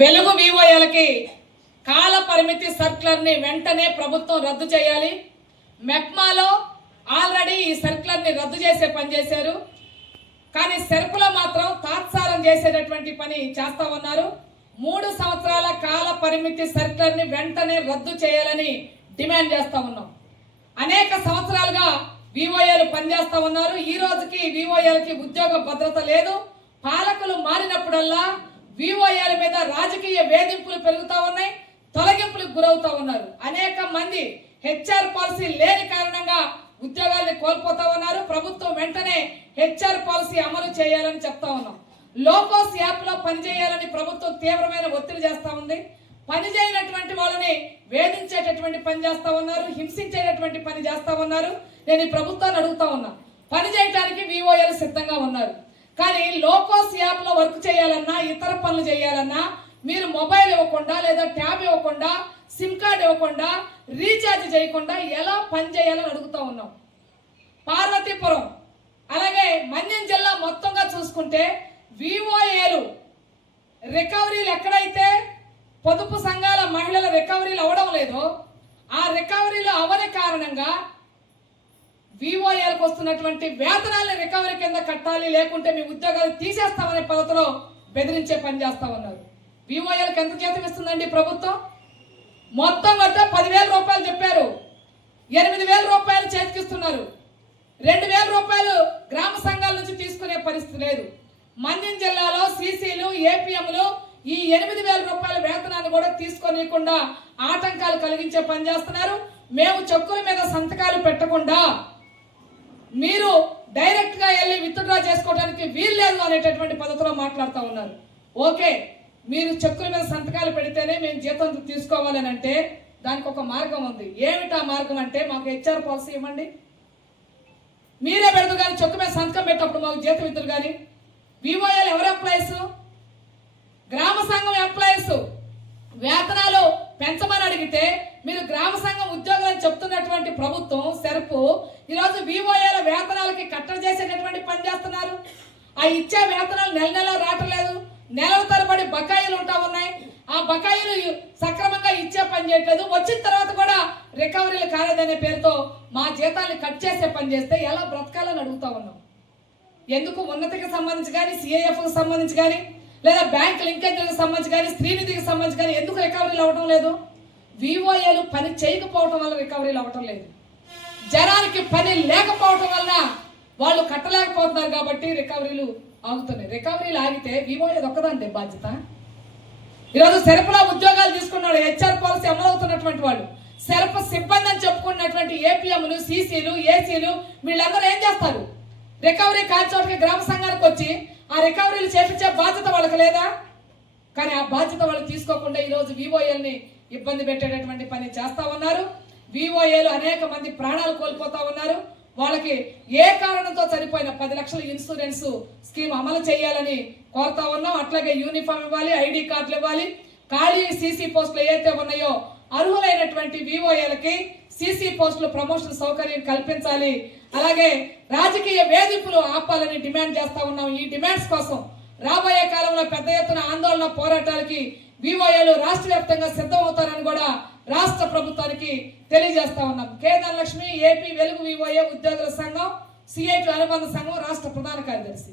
వెలుగు వివోఏలకి కాల పరిమితి సర్క్యులర్ని వెంటనే ప్రభుత్వం రద్దు చేయాలి. మెప్మాలో ఆల్రెడీ ఈ సర్క్యులర్ని రద్దు చేసే పని చేశారు, కానీ సెర్పులో మాత్రం తాత్సారం చేసేటటువంటి పని చేస్తా ఉన్నారు. 3 సంవత్సరాల కాల పరిమితి సర్క్యులర్ని వెంటనే రద్దు చేయాలని డిమాండ్ చేస్తా ఉన్నాం. అనేక సంవత్సరాలుగా వివోఏలు పనిచేస్తా ఉన్నారు. ఈ రోజుకి వివోఏలకి ఉద్యోగ భద్రత లేదు. పాలకులు మారినప్పుడల్లా వివోఏల మీద రాజకీయ వేధింపులు పెరుగుతూ ఉన్నాయి, తొలగింపులకు గురవుతా ఉన్నారు. అనేక మంది హెచ్ఆర్ పాలసీ లేని కారణంగా ఉద్యోగాల్ని కోల్పోతా ఉన్నారు. ప్రభుత్వం వెంటనే హెచ్ఆర్ పాలసీ అమలు చేయాలని చెప్తా ఉన్నాం. లోకోస్ యాప్ లో పనిచేయాలని ప్రభుత్వం తీవ్రమైన ఒత్తిడి చేస్తా ఉంది. పని చేయనటువంటి వాళ్ళని వేధించేటటువంటి పని చేస్తా ఉన్నారు, హింసించేటటువంటి పని చేస్తా ఉన్నారు. నేను ఈ ప్రభుత్వాన్ని అడుగుతా ఉన్నా, పని చేయడానికి వివోఏలు సిద్ధంగా ఉన్నారు, కానీ లోకోస్ యాప్ లో వర్క్ చేయాలన్నా ఇతర పనులు చేయాలన్నా మీరు మొబైల్ ఇవ్వకుండా లేదా ట్యాబ్ ఇవ్వకుండా సిమ్ కార్డ్ ఇవ్వకుండా రీఛార్జ్ చేయకుండా ఎలా పని చేయాలని అడుగుతా ఉన్నాం. పార్వతీపురం అలాగే మన్యం జిల్లా మొత్తంగా చూసుకుంటే వివోఏలు రికవరీలు ఎక్కడైతే పొదుపు సంఘాల మహిళల రికవరీలు అవ్వడం లేదో ఆ రికవరీలు అవని కారణంగా వివోఏలకు వస్తున్నటువంటి వేతనాలను రికవరీ కింద కట్టాలి, లేకుంటే మీ ఉద్యోగాలు తీసేస్తామనే పద్ధతిలో బెదిరించే పని చేస్తా ఉన్నారు. వివోఏలకు ఎంత జీతం ఇస్తుందండి ప్రభుత్వం? మొత్తం వద్ద 10,000 రూపాయలు చెప్పారు, 8,000 రూపాయలు చేతికిస్తున్నారు. 2,000 రూపాయలు గ్రామ సంఘాల నుంచి తీసుకునే పరిస్థితి లేదు. మన్యం జిల్లాలో సీసీలు ఏపీఎంలు ఈ 8,000 రూపాయల వేతనాన్ని కూడా తీసుకోనియకుండా ఆటంకాలు కలిగించే పని చేస్తున్నారు. మేము చెక్కుల మీద సంతకాలు పెట్టకుండా మీరు డైరెక్ట్ గా వెళ్ళి విత్డ్రా చేసుకోవడానికి వీల్లేదు అనేటటువంటి పద్ధతిలో మాట్లాడుతూ ఉన్నారు. ఓకే, మీరు చెక్కుల మీద సంతకాలు పెడితేనే మేము జీతం తీసుకోవాలని అంటే దానికి ఒక మార్గం ఉంది. ఏమిటా మార్గం అంటే మాకు హెచ్ఆర్ పాలసీ ఇవ్వండి, మీరే పెడతారు కానీ చెక్కు మీద సంతకం పెట్టినప్పుడు మాకు జీతం ఇద్దరు. కానీ వివోఏలు ఎవరు ఎంప్లాయీస్? గ్రామ సంఘం ఎంప్లాయీస్. వేతనాలు పెంచమని అడిగితే మీరు గ్రామ సంఘం ఉద్యోగాలు చెప్తున్నటువంటి ప్రభుత్వం సెర్పు ఈరోజు వివోఏల వేతనాలకి కట్టడి చేసేటటువంటి పని చేస్తున్నారు. ఆ ఇచ్చే వేతనాలు నెల నెల రావట్లేదు, నెలల తరబడి బకాయిలు ఉంటా ఉన్నాయి. ఆ బకాయిలు సక్రమంగా ఇచ్చే పని చేయట్లేదు. వచ్చిన తర్వాత కూడా రికవరీలు కాలేదనే పేరుతో మా జీతాన్ని కట్ చేసే పని చేస్తే ఎలా బ్రతకాలని అడుగుతా ఉన్నాం. ఎందుకు ఉన్నతికి సంబంధించి కానీ సిఐఎఫ్కి సంబంధించి కానీ లేదా బ్యాంక్ లింకేజ్లకు సంబంధించి కానీ స్త్రీనిధికి సంబంధించి కానీ ఎందుకు రికవరీలు అవ్వడం లేదు? వివోఏలు పని చేయకపోవటం వల్ల రికవరీలు అవ్వటం లేదు. జనానికి పని లేకపోవటం వల్ల వాళ్ళు కట్టలేకపోతున్నారు కాబట్టి రికవరీలు ఆగుతున్నాయి. రికవరీలు ఆగితే వివోఏది ఒక్కదండి బాధ్యత. ఈరోజు సెర్పులో ఉద్యోగాలు తీసుకున్నాడు, హెచ్ఆర్ పాలసీ అమలవుతున్నటువంటి వాళ్ళు, సెర్ప్ సిబ్బంది అని చెప్పుకున్నటువంటి ఏపీఎంలు సీసీలు ఏసీలు వీళ్ళందరూ ఏం చేస్తారు? రికవరీ కాల్చోటికి గ్రామ సంఘానికి వచ్చి ఆ రికవరీలు చేపించే బాధ్యత వాళ్ళకి లేదా? కానీ ఆ బాధ్యత వాళ్ళు తీసుకోకుండా ఈరోజు వివోఏల్ని ఇబ్బంది పెట్టేటటువంటి పని చేస్తా ఉన్నారు. వివోఏలు అనేక మంది ప్రాణాలు కోల్పోతా ఉన్నారు. వాళ్ళకి ఏ కారణంతో చనిపోయిన 10 లక్షల ఇన్సూరెన్స్ స్కీమ్ అమలు చేయాలని కోరుతా ఉన్నాం. అట్లాగే యూనిఫామ్ ఇవ్వాలి, ఐడి కార్డులు ఇవ్వాలి. ఖాళీ సీసీ పోస్టులు ఏవైతే ఉన్నాయో అర్హులైనటువంటి వివోఏలకి సీసీ పోస్టులు ప్రమోషన్ సౌకర్యం కల్పించాలి. అలాగే రాజకీయ వేధింపులు ఆపాలని డిమాండ్ చేస్తా ఉన్నాం. ఈ డిమాండ్స్ కోసం రాబోయే కాలంలో పెద్ద ఎత్తున ఆందోళన పోరాటాలకి వివోఏలు రాష్ట్ర వ్యాప్తంగా సిద్ధం అవుతారని కూడా రాష్ట్ర ప్రభుత్వానికి తెలియజేస్తా ఉన్నాం. కె ధనలక్ష్మి, ఏపీ వెలుగు వివోఏ ఉద్యోగుల సంఘం, సిఐటి అనుబంధ సంఘం రాష్ట్ర ప్రధాన కార్యదర్శి.